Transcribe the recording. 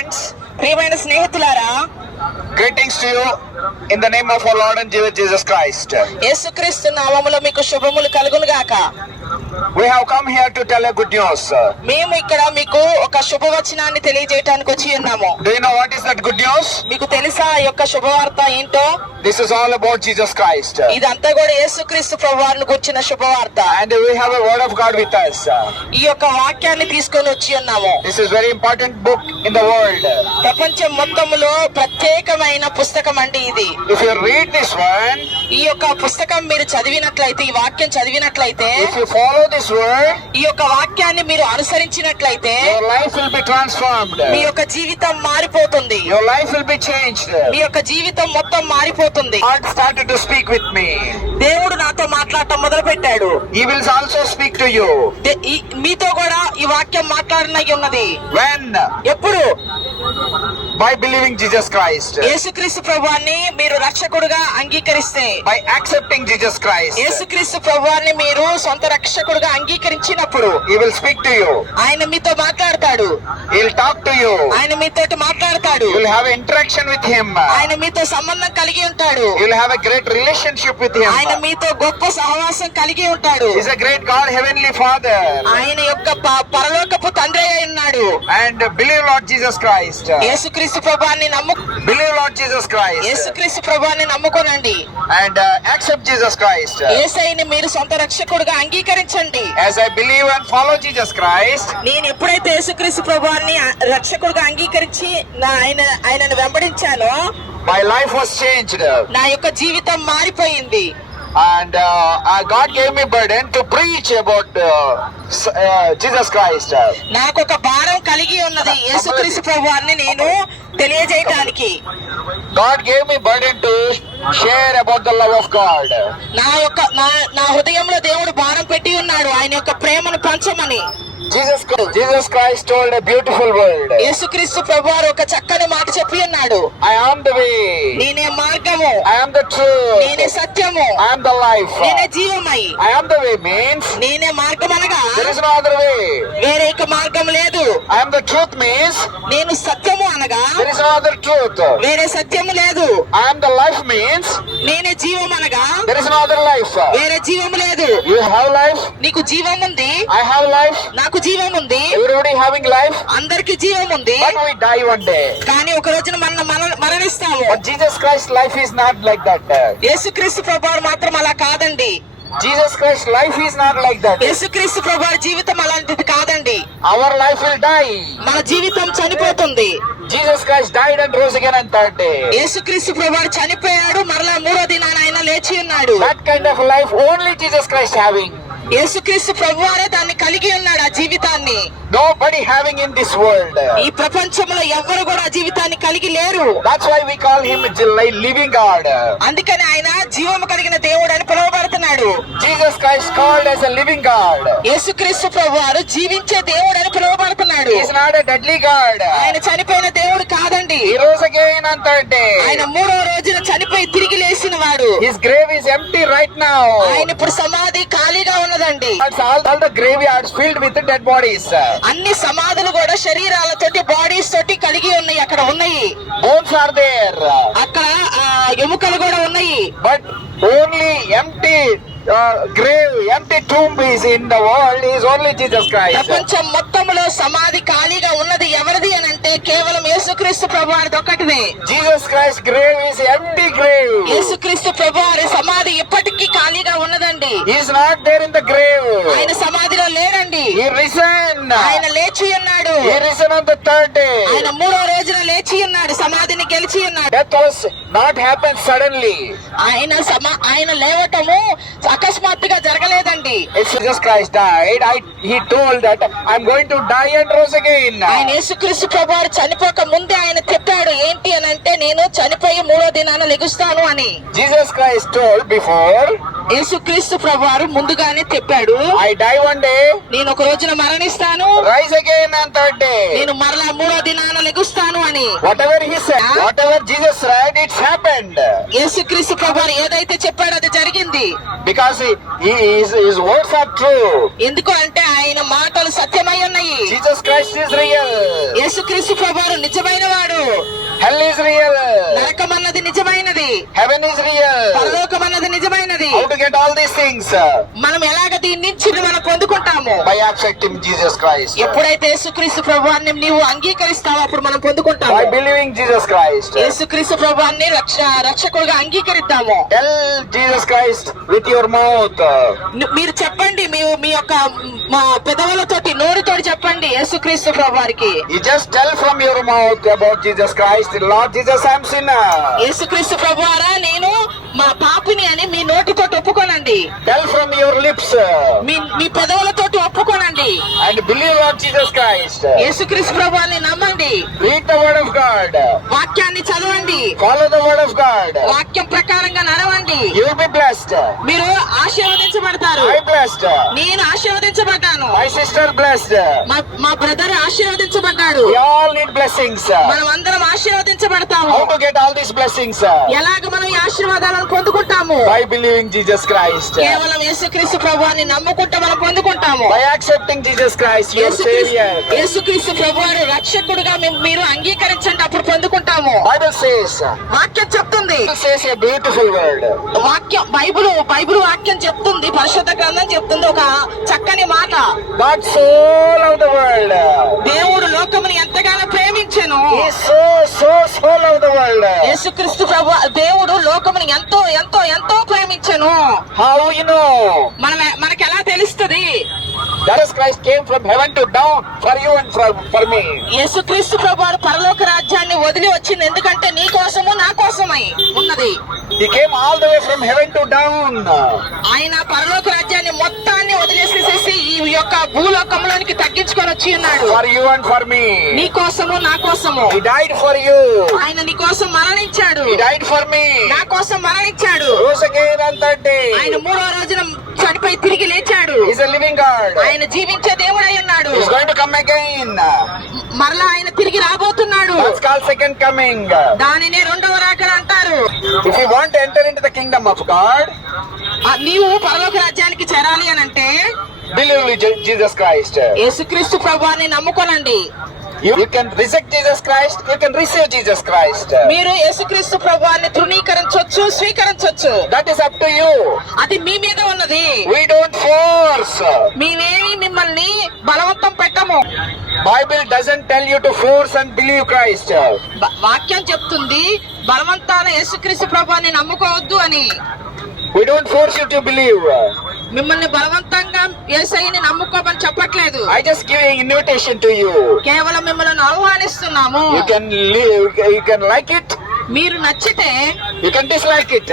friends, ప్రియమైన స్నేహితులారా, greetings to you in the name of our Lord and Savior Jesus Christ. యేసుక్రీస్తు నామములో మీకు శుభములు కలుగును గాక. We have come here to tell you good news. మేము ఇక్కడ మీకు ఒక శుభవచనాన్ని తెలియజేయడానికి వచ్చి ఉన్నాము. Do you know what is that good news? మీకు తెలుసా ఈ యొక్క శుభవార్త ఏంటో? This is all about Jesus Christ. ఇదంతా కూడా యేసుక్రీస్తు ప్రభువారిని గురించిన శుభవార్త. And we have a word of God with us. ఈ యొక్క వాక్యాన్ని తీసుకొని వచ్చి ఉన్నాము. This is very important book in the world. ప్రపంచం మొత్తములో ప్రత్యేకమైన పుస్తకం అండి ఇది. If you read this one, ఈ యొక్క పుస్తకం మీరు చదివినట్లయితే, ఈ వాక్యం చదివినట్లయితే, if you follow this word, ఈ యొక్క వాక్యాన్ని మీరు అనుసరించినట్లయితే your life will be transformed. మీ యొక్క జీవితం మారిపోతుంది. Your life will be changed. మీ యొక్క జీవితం మొత్తం మారిపోతుంది. God started to speak with me. దేవుడు నాతో మాట్లాడటం మొదలు పెట్టాడు. He will also speak to you. మీతో కూడా ఈ వాక్యం మాట్లాడనై ఉన్నది. When? ఎప్పుడు? By believing Jesus Christ. యేసుక్రీస్తు ప్రభువాన్ని మీరు రక్షకుడుగా అంగీకరిస్తే, By accepting Jesus Christ, యేసుక్రీస్తు ప్రభువాన్ని మీరు సొంత రక్షకుడుగా అంగీకరించినప్పుడు He will speak to you. ఆయన మీతో మాట్లాడతాడు. He'll talk to you. ఆయన మీతోటి మాట్లాడతాడు. You'll have interaction with Him. ఆయన మీతో సంబంధం కలిగి ఉంటాడు. You'll have a great relationship with Him. ఆయన మీతో గొప్ప సహవాసం కలిగి ఉంటాడు. He's a great God, Heavenly Father. ఆయన యొక్క పరలోకపు తండ్రి అయి ఉన్నాడు. And believe Lord Jesus Christ. యేసుక్రీస్తు ప్రభువాన్ని Believe Lord Jesus Christ. యేసుక్రీస్తు ప్రభువాన్ని నమ్ముకోనండి. And accept Jesus Christ. యేసయ్యని మీరు సొంత రక్షకుడుగా అంగీకరించండి. As I believe and follow Jesus Christ, నేను ఎప్పుడైతే యేసుక్రీస్తు ప్రభువాన్ని రక్షకుడుగా అంగీకరించి ఆయనను వెంబడించానో, my life was changed. నా యొక్క జీవితం మారిపోయింది. And God gave me burden to preach about Jesus Christ. నాకు ఒక భారం కలిగి ఉన్నది యేసుక్రీస్తు ప్రభువాన్ని నేను తెలియజేయడానికి. God gave me burden to share about the love of God. నా హృదయంలో దేవుడు భారం పెట్టి ఉన్నాడు ఆయన యొక్క ప్రేమను పంచమని. Jesus Christ told a beautiful word. యేసుక్రీస్తు ప్రభువారు ఒక చక్కని మాట చెప్పి ఉన్నాడు. I am the way. నేనే మార్గము. I am the truth. నేనే సత్యము. I am the life. నేనే జీవమై. I am the way means నేనే మార్గం అనగా there is no other way. వేరే ఒక మార్గం లేదు. I am the truth means నేను సత్యము అనగా there is no other truth. వేరే సత్యము లేదు. I am the life means నేనే జీవం అనగా there is no other life. వేరే జీవము లేదు. You have life. నీకు జీవం ఉంది. I have life. నాకు జీవం ఉంది. Everybody having life. అందరికి జీవం ఉంది. But we die one day. కానీ ఒక రోజున మరణిస్తాము. But Jesus Christ's life is not like that. యేసుక్రీస్తు ప్రభువారు మాత్రం అలా కాదండి. Jesus Christ's life is not like that. యేసుక్రీస్తు ప్రభువారి జీవితం అలాంటిది కాదండి. Our life will die. మన జీవితం చనిపోతుంది. Jesus Christ died and rose again on third day. యేసుక్రీస్తు ప్రభువారు చనిపోయాడు, మరలా మూడో దినాన ఆయన లేచి ఉన్నాడు. That kind of life only Jesus Christ having. యేసుక్రీస్తు ప్రభువారే దాన్ని కలిగి ఉన్నాడు, ఆ జీవితాన్ని. Nobody having in this world. ఈ ప్రపంచంలో ఎవ్వరు కూడా ఆ జీవితాన్ని కలిగి లేరు. That's why we call him living God. అందుకని ఆయన జీవము కలిగిన దేవుడు అని పిలువబడుతున్నాడు. Jesus Christ called as a living God. యేసుక్రీస్తు ప్రభువారు జీవించే దేవుడు అని పిలువబడుతున్నాడు. He is not a deadly God. ఆయన చనిపోయిన దేవుడు కాదండి. He rose again on third day. ఆయన మూడో రోజున చనిపోయి తిరిగి లేచిన వాడు. His grave is empty right now. ఆయన ఇప్పుడు సమాధి ఖాళీగా ఉన్నదండి. All the graveyards filled with dead bodies. అన్ని సమాధులు కూడా శరీరాలతోటి, బాడీస్ తోటి కలిగి ఉన్నాయి. అక్కడ ఉన్నాయి. Bones are there. అక్కడ ఎముకలు కూడా ఉన్నాయి. But only empty grave, empty tomb is in the world is only Jesus Christ. ప్రపంచం మొత్తములో సమాధి ఖాళీగా ఉన్నది ఎవరిది అని అంటే కేవలం యేసుక్రీస్తు ప్రభువారిది ఒక్కటిదే. Jesus Christ's grave is empty grave. యేసుక్రీస్తు ప్రభువారి సమాధి ఇప్పటికీ ఖాళీగా ఉన్నదండి. He is not there in the grave. ఆయన సమాధిలో లేరండి. He risen. ఆయన లేచి ఉన్నాడు. He risen on the third day. ఆయన మూడో రోజున లేచి ఉన్నాడు, సమాధిని గెలిచి ఉన్నాడు. Death was not happened suddenly. ఆయన లేవటము అకస్మాత్తుగా జరగలేదండి. Jesus Christ died. He told that I'm going to die and rose again. ఆయన యేసుక్రీస్తు ప్రభువారు చనిపోక ముందే ఆయన చెప్పాడు ఏంటి అని అంటే, నేను చనిపోయి మూడో దినాన లెగుస్తాను అని. Jesus Christ told before. యేసుక్రీస్తు ప్రభువారు ముందుగానే చెప్పాడు, I die one day. నేను ఒక రోజున మరణిస్తాను. Rise again on third day. నేను మరలా మూడో దినాన లెగుస్తాను అని. Whatever he said, whatever Jesus said, it's happened. happened. యేసుక్రీస్తు ప్రభువారు ఏదైతే చెప్పాడో అది జరిగింది. Because his words are true. ఎందుకు అంటే ఆయన మాటలు సత్యమై ఉన్నాయి. Jesus Christ is real. యేసుక్రీస్తు ప్రభువారు నిజమైన వాడు. Hell is real. నరకం అన్నది నిజమైనది. Heaven is real. పరలోకం అన్నది నిజమైనది. How to get all these things? మనం ఎలాగ దీని నుంచి మనం పొందుకుంటాము? By accepting Jesus Christ. ఎప్పుడైతే యేసుక్రీస్తు ప్రభువాన్ని నీవు అంగీకరిస్తావో అప్పుడు మనం పొందుకుంటాము. By believing Jesus Christ. యేసుక్రీస్తు ప్రభువాన్ని రక్షకుడుగా అంగీకరిద్దాము. Tell Jesus Christ with your mouth. మీరు చెప్పండి, మీ యొక్క పెదవులతోటి నోరుతోటి చెప్పండి యేసుక్రీస్తు ప్రభువారికి. You just tell from your mouth about Jesus Christ. Lord Jesus, I am sinner. యేసుక్రీస్తు ప్రభువారా నేను మా పాపిని అని మీ నోటితోటి ఒప్పుకోనండి. Tell from your lips. Me పెదవులతోటి ఒప్పుకోనండి. And believe Lord Jesus Christ. యేసుక్రీస్తు ప్రభువాన్ని నమ్మండి. Read the word of God. వాక్యాన్ని చదవండి. Follow the word of God. వాక్యం ప్రకారంగా నడవండి. You will be blessed. మీరు ఆశీర్వదించబడతారు. I blessed. నేను ఆశీర్వదించబడ్డాను. My sister blessed. మా brother ఆశీర్వదించబడ్డాడు. We all need blessings. మనం అందరం ఆశీర్వదించబడతాము. How to get all these blessings? ఎలాగ మనం ఈ ఆశీర్వాదాలను పొందుకుంటాము? By believing Jesus Christ. కేవలం యేసుక్రీస్తు ప్రభువాన్ని నమ్ముకుంటే మనం పొందుకుంటాము. By accepting Jesus Christ, your Savior. యేసుక్రీస్తు ప్రభువారు రక్షకుడుగా మీరు అంగీకరించండి, అప్పుడు పొందుకుంటాము. Bible says. వాక్యం చెప్తుంది. Bible says a beautiful word. వాక్యం బైబిల్ వాక్యం చెప్తుంది, పరిశుద్ధ గ్రంథం చెప్తుంది ఒక చక్కని మాట. God so loved the world. దేవుడు లోకముని ఎంతగానో ప్రేమించెను. He so loved the world. యేసుక్రీస్తు ప్రభు దేవుడు లోకముని ఎంతో ఎంతో ఎంతో ప్రేమించెను. How you know? మనకి ఎలా తెలుస్తుంది? Jesus Christ came from heaven to down for you and for me. యేసుక్రీస్తు ప్రభువారు పరలోక రాజ్యాన్ని వదిలి వచ్చింది ఎందుకంటే నీ కోసము నా కోసమై ఉన్నది. He came all the way from heaven to down. ఆయన పరలోక రాజ్యాన్ని మొత్తాన్ని వదిలేసేసి ఈ యొక్క భూలోకంలోనికి తగ్గించుకొని వచ్చి ఉన్నాడు. For you and for me. నీ కోసము నా కోసము. He died for you. ఆయన నీ కోసం మరణించాడు. He died for me. నా కోసం మరణించాడు. Rose again on third day. ఆయన 3వ రోజున చనిపోయి తిరిగి లేచాడు. He's a living God. ఆయన జీవించే దేవుడై ఉన్నాడు. He's going to come again. మరలా ఆయన తిరిగి రాబోతున్నాడు. That's called second coming. దానినే రెండవ రాకడ అంటారు. If you want to enter into the kingdom of God, నీవు పరలోక రాజ్యానికి చేరాలి అని అంటే believe in Jesus Christ. యేసుక్రీస్తు ప్రభువాన్ని నమ్ముకోనండి. You can reject Jesus Christ, you can receive Jesus Christ. మీరు యేసుక్రీస్తు ప్రభువాన్ని తృణీకరించొచ్చు, స్వీకరించొచ్చు. That is up to you. అది మీ మీద ఉన్నది. We don't force. మేమేమి మిమ్మల్ని బలవంతం పెట్టము. Bible doesn't tell you to force and believe Christ. వాక్యం చెప్తుంది బలవంతాన యేసుక్రీస్తు ప్రభువాన్ని నమ్ముకోవద్దు అని. We don't force you to believe. మిమ్మల్ని బలవంతంగా యేసయ్యని నమ్ముకోమని చెప్పట్లేదు. I just give an invitation to you. కేవలం మిమ్మల్ని ఆహ్వానిస్తున్నాము. You can live, you can like it, మీరు నచ్చితే you can dislike it.